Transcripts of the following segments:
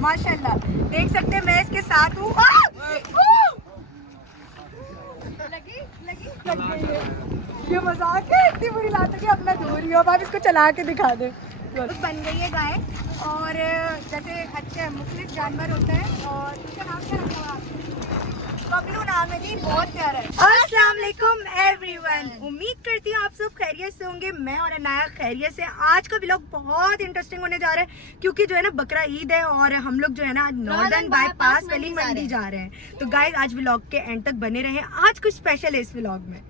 माशाल्लाह देख सकते हैं मैं इसके साथ हूँ। लग गई है। ये मजाक है, इतनी बुरी लात है कि अब मैं धो रही हूँ। अब आप इसको चला के दिखा दे। बन गई है गाय और जैसे अच्छे मुख्तलिफ जानवर होते हैं और इसका नाम क्या रखा हुआ आपने? बबलू नाम है जी, बहुत प्यारा है। अस्सलाम वालेकुम एवरीवन, उम्मीद करती हूँ आप सब खैरियत से होंगे। मैं और अनाया खैरियत से। आज का व्लॉग बहुत इंटरेस्टिंग होने जा रहा है क्योंकि जो है ना बकरा ईद है और हम लोग जो है ना नॉर्दर्न बाईपास वाली मंडी जा रहे हैं। तो गाइज आज व्लॉग के एंड तक बने रहे। आज कुछ स्पेशल है इस व्लॉग में।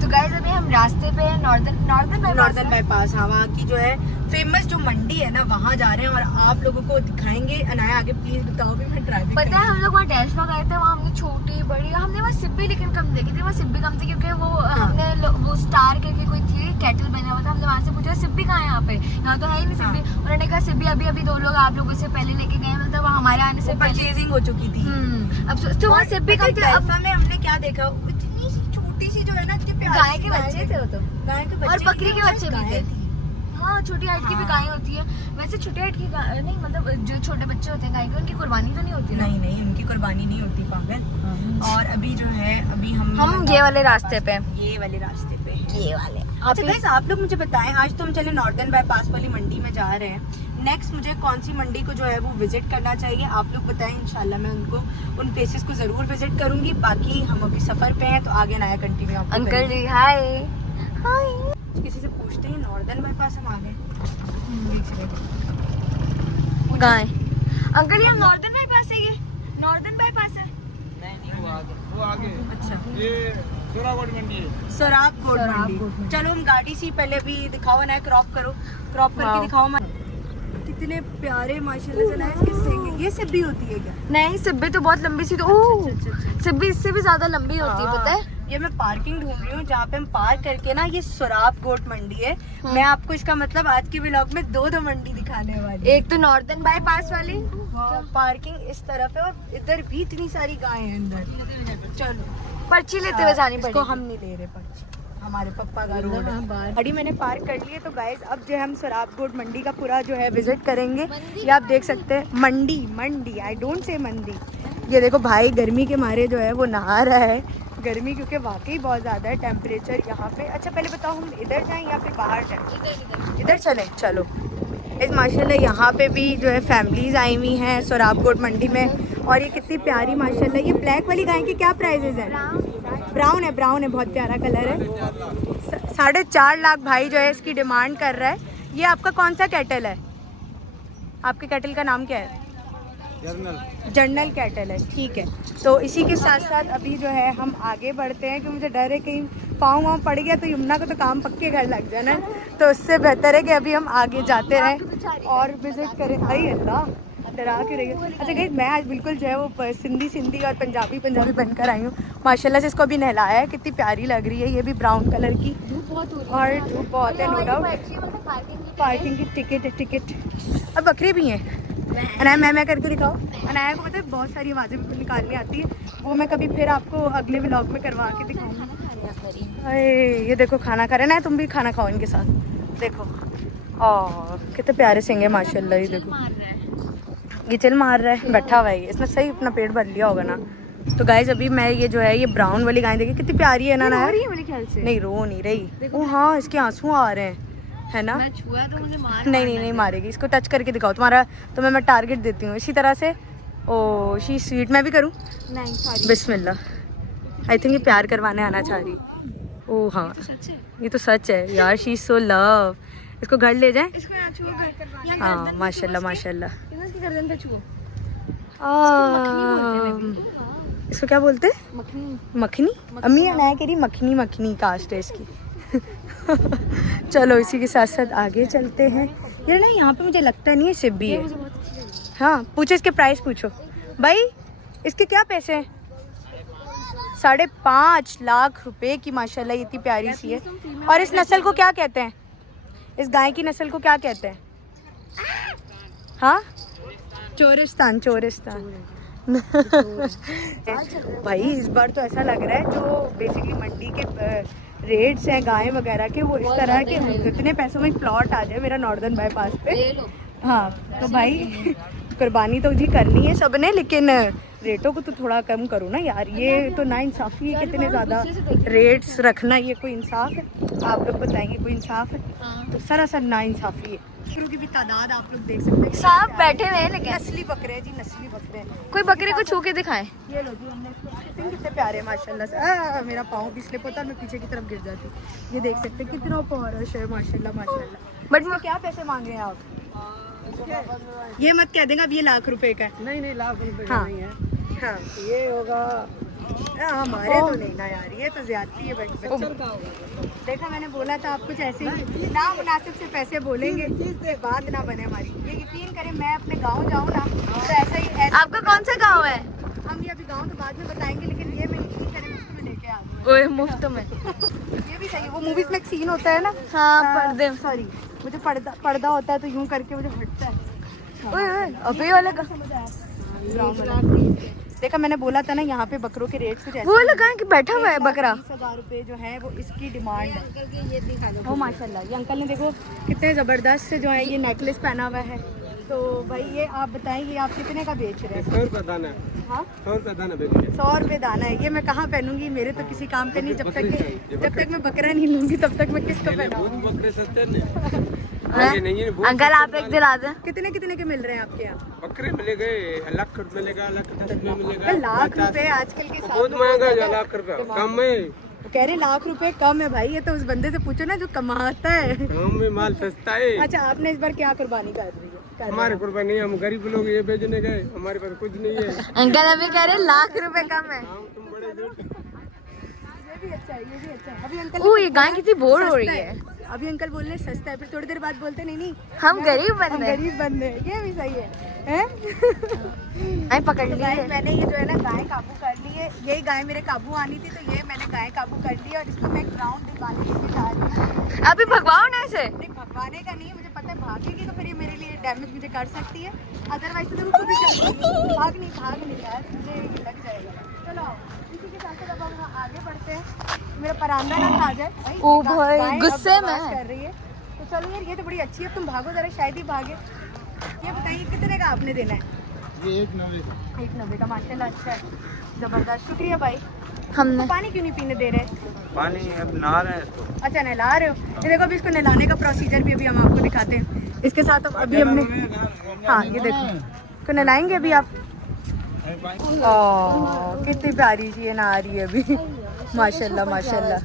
तो गाइस अभी हम रास्ते पे नॉर्दर्न बाईपास, हाँ, वहाँ की जो है फेमस जो मंडी है ना वहाँ जा रहे हैं और आप लोगों को दिखाएंगे। अनाया आगे प्लीज बताओ भी, मैं ड्राइविंग पता है हम लोग वहाँ डैश पर गए थे, वहाँ हमने छोटी बड़ी, हमने वहाँ सिब्बी लेकिन कम देखी थी। वहाँ सिब्बी कम थी क्योंकि वो हमने वो स्टार करके कोई थी कैटल बना हुआ था। हमने वहाँ से पूछा सिब्बी कहाँ है यहाँ पे, यहाँ तो है ही नहीं सिब्बी। उन्होंने कहा सिब्बी अभी अभी 2 लोग आप लोगों से पहले लेके गए, मतलब हमारे आने से परचेजिंग हो चुकी थी। अब तो वहाँ सिब्बी कम थी। अब हमने क्या देखा, इतनी सी छोटी सी जो है ना, गाय के बच्चे थे वो तो, गाय के बच्चे और बकरी के बच्चे भी थे। थी। हाँ, छोटी हाइट की भी गाय होती है। वैसे छोटी हाइट की नहीं, मतलब जो छोटे बच्चे होते हैं गाय के, उनकी कुर्बानी तो नहीं होती ना? नहीं, उनकी कुर्बानी नहीं होती पागल। और अभी जो है अभी हम ये वाले रास्ते पे, ये वाले रास्ते पे हैं। ये वाले। अच्छा गाइस, आप लोग मुझे बताएं, आज तो हम चले नॉर्दर्न बाईपास वाली मंडी में जा रहे हैं। नेक्स्ट मुझे कौन सी मंडी को जो है वो विजिट करना चाहिए, आप लोग बताएं। इंशाल्लाह मैं उन प्लेसेस को जरूर विजिट करूंगी। बाकी हम अभी सफर पे हैं तो आगे नया कंटिन्यू आपको अंकल जी हाय हाय। किसी से पूछते हैं नॉर्दर्न बाईपास हम आ गए। गाय अंकल ये नॉर्दर्न बाईपास है, ये नॉर्दर्न बाईपास है? वो आगे अच्छा, ये सोरागोड मंडी है। सोराबकोट मंडी। चलो हम गाड़ी से पहले भी दिखाओ ना, क्रॉप करके दिखाओ। कितने प्यारे माशाल्लाह से ना इसके सींग। ये सिब्बी होती है क्या? नहीं, सिब्बी तो बहुत लंबी सी, तो सिब्बी इससे भी ज्यादा लंबी होती है, पता है? ये मैं पार्किंग ढूंढ रही हूँ जहाँ पे हम पार्क करके ना, ये सोराबकोट मंडी है। मैं आपको इसका मतलब आज के व्लॉग में दो मंडी दिखाने वाली। एक तो नॉर्दर्न बाईपास वाली, पार्किंग इस तरफ है और इधर भी इतनी सारी गायें हैं अंदर। चलो पर्ची लेते हुए जानी पड़ेगी। इसको हम नहीं ले रहे पर्ची, हमारे पप्पा का रोड है। गाड़ी मैंने पार्क कर ली है। तो गाइस अब जो है हम सोराबकोट मंडी का पूरा जो है विजिट करेंगे। ये आप देख सकते हैं, मंडी आई डोंट से मंडी। ये देखो भाई गर्मी के मारे जो है वो नहा रहा है। गर्मी क्योंकि वाकई बहुत ज़्यादा है टेम्परेचर यहाँ पे। अच्छा पहले बताओ हम इधर जाएं या फिर बाहर जाएं? इधर चलें, चलो। इस माशाल्लाह यहाँ पे भी जो है फैमिलीज आई हुई हैं सोराबकोट मंडी में। और ये कितनी प्यारी माशाल्लाह, ये ब्लैक वाली गाय की क्या प्राइजेज है? ब्राउन है, बहुत प्यारा कलर है। 4.5 लाख भाई जो है इसकी डिमांड कर रहा है। ये आपका कौन सा कैटल है? आपके कैटल का नाम क्या है? जर्नल कैटल है, ठीक है। तो इसी के साथ साथ अभी जो है हम आगे बढ़ते हैं क्योंकि मुझे डर है कहीं पाँव पड़ गया तो यमुना को तो काम पक्के घर लग जाना। तो उससे बेहतर है कि अभी हम आगे जाते रहें और विजिट करें। अरे अल्लाह, डरा के रही हूँ। अच्छा गाइस, मैं आज बिल्कुल जो है वो सिंधी और पंजाबी बनकर आई हूँ। माशाल्लाह से इसको अभी नहलाया है, कितनी प्यारी लग रही है। ये भी ब्राउन कलर की और धूप बहुत है, नो डाउट। पार्किंग की टिकट। अब बकरे भी हैं। अनाया मैं करके दिखाओ। अनाया को पता है बहुत सारी आवाज़ें भी निकालनी आती है, वो मैं कभी फिर आपको अगले व्लॉग में करवा के दिखाऊंगी। अरे ये देखो खाना खा रहे ना, तुम भी खाना खाओ इनके साथ। देखो कितने प्यारे सिंगे माशाल्लाह। ये देखो गिचल मार रहा है, बैठा हुआ है, इसने सही अपना पेट भर लिया होगा ना। तो गाइज अभी मैं ये जो है ये ब्राउन वाली गाय देखी, कितनी प्यारी है ना। नहीं रो नहीं रही वो, हाँ इसके आंसू आ रहे हैं, है ना? मैं छुआ तो मुझे नहीं मारेगी। इसको टच करके दिखाओ, तुम्हें मैं टारगेट देती हूँ इसी तरह से। ओ शी स्वीट, मैं भी करूँ? नहीं सॉरी। बिस्मिल्लाह। आई थिंक ये प्यार करवाने आना चाह रही। ओ हाँ ये तो सच है यार, शी सो लव। इसको घर ले जाए। हाँ माशाल्लाह। इसको क्या बोलते हैं? मखनी। अम्मी अनाया कह रही मखनी कास्ट है इसकी। चलो इसी के साथ साथ आगे चलते हैं। यार नहीं, यहाँ पे मुझे लगता नहीं है सिब्बी है। हाँ पूछो, इसके प्राइस पूछो भाई। इसके क्या पैसे हैं? 5.5 लाख रुपए की माशाल्लाह, इतनी प्यारी सी है। और इस नस्ल को क्या कहते हैं? इस गाय की नस्ल को क्या कहते हैं? हाँ चोरिस्तान। भाई इस बार तो ऐसा लग रहा है जो बेसिकली मंडी के रेट्स हैं गाय वगैरह के, वो इस तरह के इतने पैसों में प्लॉट आ जाए मेरा नॉर्दर्न बाईपास पे। हाँ तो भाई कुर्बानी तो जी करनी है सबने, लेकिन रेटों को तो थोड़ा कम करो ना यार, ये तो ना इंसाफी है, कितने ज़्यादा रेट्स रखना, ये कोई इंसाफ है? आप लोग बताएंगे कोई इंसाफ है? तो सरासर ना इंसाफी है। बकरों की भी तादाद आप लोग देख सकते हैं, सब बैठे हुए हैं लेकिन नस्ली बकरे हैं जी, नस्ली बकरे हैं। कोई बकरे को छू के दिखाए। ये लो जी, हमने कितने कितने प्यारे हैं माशाल्लाह से। मेरा पाँव भी स्लिप होता है, मैं पीछे की तरफ गिर जाती। ये देख सकते हैं कितना पौरश है माशाल्लाह माशाल्लाह। बट इसमें क्या पैसे मांग रहे हैं आप? ये मत कह देंगे अब ये लाख रुपए का है। नहीं लाख रुपए हाँ। नहीं है, हाँ ये होगा हमारे तो नहीं ना यार, ये तो ज्यादती है बच्चे। 70 का होगा। देखा मैंने बोला था आप कुछ ऐसे ही ना मुनासिब से पैसे बोलेंगे, बात ना बने हमारी। ये यकीन करें मैं अपने गाँव जाऊँ ना तो ऐसा ही ऐसा। आपका कौन सा गाँव है? हम ये अभी गाँव तो बाद में बताएंगे, लेकिन ये मैं यकीन करें मुफ्त में लेके आ दूँ। ओए मुफ्त में। ये भी सही है, वो मूवीज में एक सीन होता है ना, हाँ पर्दे। सॉरी मुझे पर्दा होता है तो यूं करके मुझे हटता है। ओए अभी वाला देखा मैंने बोला था ना यहाँ पे बकरों के रेट कुछ ऐसे वो लगा है कि बैठा हुआ है बकरा। 20,000 रुपए जो है वो इसकी डिमांड है। ओ माशाल्लाह, ये अंकल ने देखो कितने ज़बरदस्त से जो है ये नेकलेस पहना हुआ है। तो भाई ये आप बताएं ये आप कितने का बेच रहे हैं? 100 रुपये दाना है। हाँ 100 रुपये दाना बेचेंगे। 100 रुपए दाना है। ये मैं कहाँ पहनूंगी, मेरे तो किसी काम का नहीं। जब तक मैं बकरा नहीं लूंगी तब तक मैं किसको पहनाऊँ? बकरे सस्ते नहीं है, अंकल आप एक दिला दें। कितने कितने के मिल रहे हैं आपके यहाँ? बकरे मिलेगा लाख रुपए मिलेगा, लाख 10 में मिलेगा। लाख रुपए आजकल के बहुत महंगा है लाख रुपए, कम है। कह रहे लाख रुपए कम है भाई, ये तो उस बंदे से पूछो ना जो कमाता है। कम में माल सस्ता है। अच्छा आपने इस बार क्या कुर्बानी कर रही है? हमारे कुर्बानी, हम गरीब लोग ये बेचने गए, हमारे पास कुछ नहीं है। अंकल अभी कह रहे लाख रुपए कम है। तुम बड़े झूठ। ये भी अच्छा है, ये भी अच्छा है। अभी अंकल ओ ये गाय कितनी बोर हो रही है। अभी अंकल बोल रहे सस्ता है, फिर थोड़ी देर बाद बोलते नहीं हम गरीब हम बंदे हैं। गरीब बंदे हैं। ये भी सही है? नहीं पकड़ तो ली गाय है। मैंने ये जो है ना गाय काबू कर ली है। यही गाय मेरे काबू आनी थी, तो ये मैंने गाय काबू कर ली है और इसको मैं ग्राउंड दिखाने के लिए जा रही हूँ। अभी भगवाओ ना ऐसे। नहीं भगवाने का नहीं है, मुझे पता है भागेगी तो फिर ये मेरे लिए डैमेज मुझे कर सकती है। अदरवाइज तो मैं खुद ही चल रही। भाग नहीं यार, मुझे ये लग जाएगा। चलो आओ, इसी के साथ अब हम आगे बढ़ते हैं, मेरा परांदा ना खा जाए। ओ भाई, गाय अब गुस्से में बकवास कर रही है। तो चलो यार ये तो बड़ी अच्छी है, तुम भागो जरा, शायद ही भागे। ये बताइए कितने का आपने देना है? ये 190 190 का माशाल्लाह, अच्छा है, जबरदस्त, शुक्रिया भाई। हमने तो पानी क्यों नहीं पीने दे रहे? पानी अब नहा रहे हैं तो। अच्छा नहला रहे हो। ये देखो अभी इसको नहलाने का प्रोसीजर भी अभी हम आपको दिखाते हैं। इसके साथ अब अभी हमने हाँ ये देखो इसको नहलाएंगे अभी आप। कितनी प्यारी सी है, नहा रही है अभी माशाल्लाह माशाल्लाह।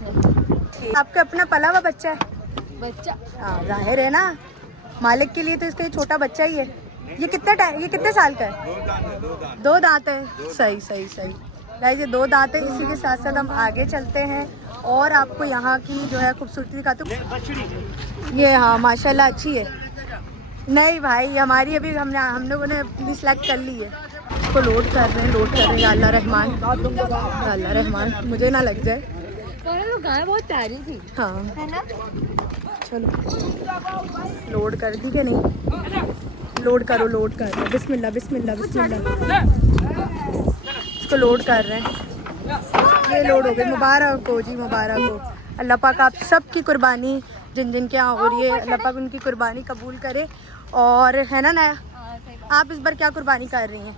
आपका अपना पला हुआ बच्चा है? बच्चा हाँ जाहिर है ना, मालिक के लिए तो इसका छोटा बच्चा ही है। ये कितने साल का है? 2 दांत है। सही सही सही गाइस, ये 2 दांत है। इसी के साथ साथ हम आगे चलते हैं और आपको यहाँ की जो है खूबसूरती दिखाते हूँ। ये हाँ माशाल्लाह अच्छी है। नहीं भाई हमारी अभी हम लोगों ने अपनी सिलेक्ट कर ली है। इसको लोड कर रहे हैं। या अल्लाह रहमान, या अल्लाह रहमान, मुझे ना लग जाए। गाय बहुत प्यारी थी हाँ है ना। चलो लोड कर दी कि नहीं? लोड करो बिस्मिल्लाह बिस्मिल्लाह बिस्मिल्लाह। इसको लोड कर रहे हैं। ये लोड हो गई। मुबारक हो जी, मुबारक हो। अल्लाह पाक आप सब की कुर्बानी जिन जिन के यहाँ हो रही है, अल्लाह पाक उनकी कुर्बानी कबूल करे। और है ना नया, आप इस बार क्या कुर्बानी कर रही हैं?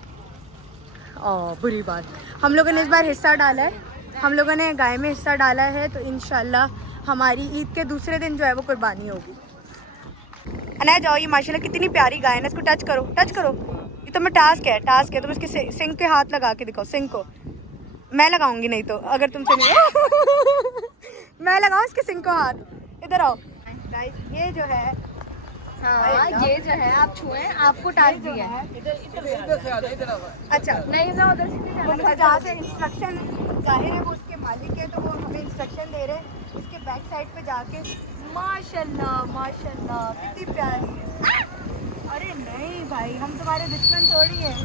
बुरी बात, हम लोगों ने इस बार हिस्सा डाला है, हम लोगों ने गाय में हिस्सा डाला है, तो इंशाल्लाह हमारी ईद के दूसरे दिन जो है वो कुर्बानी होगी। अनाया जाओ, ये माशाल्लाह कितनी प्यारी गाय है ना, इसको टच करो। ये तो मैं टास्क है। तुम इसके सिंग के हाथ लगा के दिखाओ, सिंग को। मैं लगाऊंगी नहीं तो, अगर तुमसे नहीं मैं लगाऊं इसके सिंग को हाथ। इधर आओ गाइस, ये जो है हाँ ये जो है आप छुए, आपको टास्क दिया है। अच्छा नहीं ना उधर से वो मुझे जहाँ से इंस्ट्रक्शन जाहिर है वो उसके मालिक है, तो वो हमें इंस्ट्रक्शन दे रहे हैं। इसके बैक साइड पे जाके माशाल्लाह माशाल्लाह कितनी प्यारी है। अरे नहीं भाई, हम तुम्हारे दुश्मन थोड़ी हैं।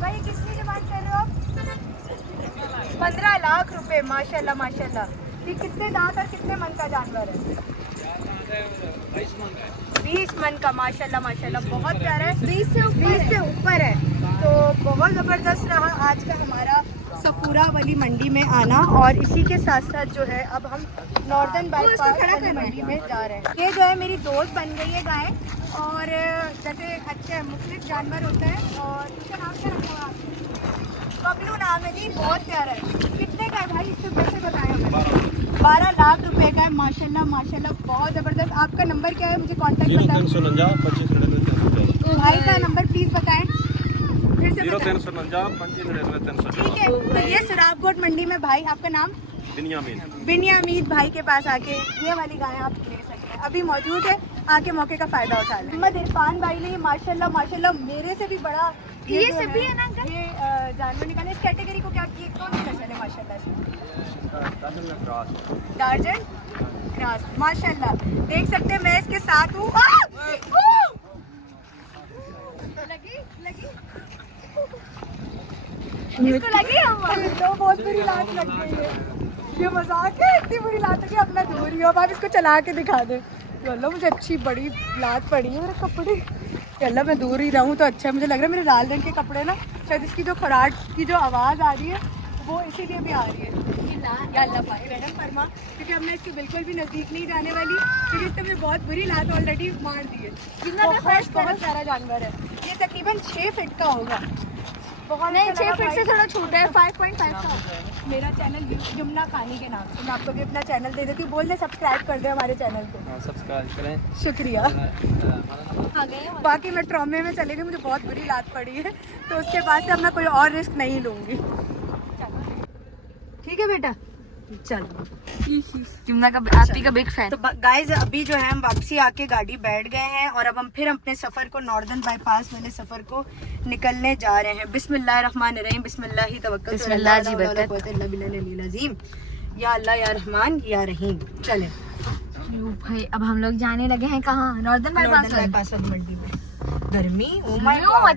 भाई किसकी डिमांड कर रहे हो आप? 15 लाख रुपए माशाल्लाह माशाल्लाह। ये कितने दांत और कितने मन का जानवर है? 20 मन का माशाल्लाह माशाल्लाह, बहुत प्यारा है। 20 से ऊपर है। तो बहुत ज़बरदस्त रहा आज का हमारा सफूरा वाली मंडी में आना। और इसी के साथ साथ जो है अब हम नॉर्दर्न बाईपास वाली मंडी में जा रहे हैं। ये जो है मेरी दोस्त बन गई है गाय, और जैसे अच्छे मुख्तलिफ जानवर होते हैं। और इसका नाम क्या रखा हुआ? बबलू नाम है जी, बहुत प्यारा है। कितने का है भाई, इसको कैसे बताएं हमें? 12 लाख रुपए का है। माशाल्लाह माशाल्लाह, बहुत ज़बरदस्त। आपका नंबर क्या है, मुझे कांटेक्ट बताएं। भाई का नंबर प्लीज़ बताएं, फिर से बताएं। ठीक है, तो ये सराबकोट मंडी में भाई, आपका नाम? बिनियामीन भाई के पास आके ये वाली गाय आप ले सकते हैं, अभी मौजूद है, आके मौके का फ़ायदा उठा लें। मोहम्मद इरफान भाई ने माशाल्लाह माशाल्लाह मेरे से भी बड़ा ये सब भी है ना अंकल? ये जानवर निकाले। इस कैटेगरी को क्या किए, कौन सी नस्ल है माशाल्लाह से? डार्जन क्रॉस माशाल्लाह, देख सकते हैं। मैं इसके साथ हूँ। लगी लगी इसको लगी तो बहुत बुरी लात लग गई है। ये मजाक है, इतनी बुरी लात है कि अब मैं धो रही हूँ। अब आप इसको चला के दिखा दे। अल्लाह मुझे अच्छी बड़ी लात पड़ी है मेरे कपड़े। अल्लाह मैं दूर ही रहूँ तो अच्छा है। मुझे लग रहा है मेरे लाल रंग के कपड़े ना, शायद इसकी जो खराट की जो आवाज़ आ रही है वो इसीलिए भी आ रही है। या अल्लाह पाक रहम फरमा, क्योंकि अब मैं इसके बिल्कुल भी नज़दीक नहीं जाने वाली, क्योंकि इसने मुझे बहुत बुरी लात ऑलरेडी मार दी है। बहुत प्यारा जानवर है। ये तकरीबन 6 फीट का होगा। बहुत नहीं, अच्छा 6 लगा फीट से भाई। थोड़ा छोटा है, 5.5 का। मेरा चैनल यमुना खानी के नाम से, मैं आपको भी अपना चैनल दे देती हूँ। बोल दे सब्सक्राइब कर दे हमारे चैनल को। सब्सक्राइब करें। शुक्रिया। आ गए बाकी मैं ट्रॉमे में चली गई, मुझे बहुत बुरी लात पड़ी है, तो उसके बाद से अब मैं कोई और रिस्क नहीं लूँगी। ठीक है बेटा, चलो। यमुना का आपी का बिग फैन। तो गाइज अभी जो है हम वापसी आके गाड़ी बैठ गए हैं, और अब हम फिर अपने सफ़र को, नॉर्दर्न बाईपास वाले सफ़र को निकलने जा रहे हैं। बिस्मिल्लाहिर्रहमानिर्रहीम, बिस्मिल्लाही तवक्कल, बिस्मिल्लाह जी बरकत। या अल्लाह या रहमान या रहीम। चले भाई अब हम लोग जाने लगे हैं कहाँ? नॉर्दर्न बाईपास बाईपास वाली मंडी में। गर्मी, ओ माय गॉड।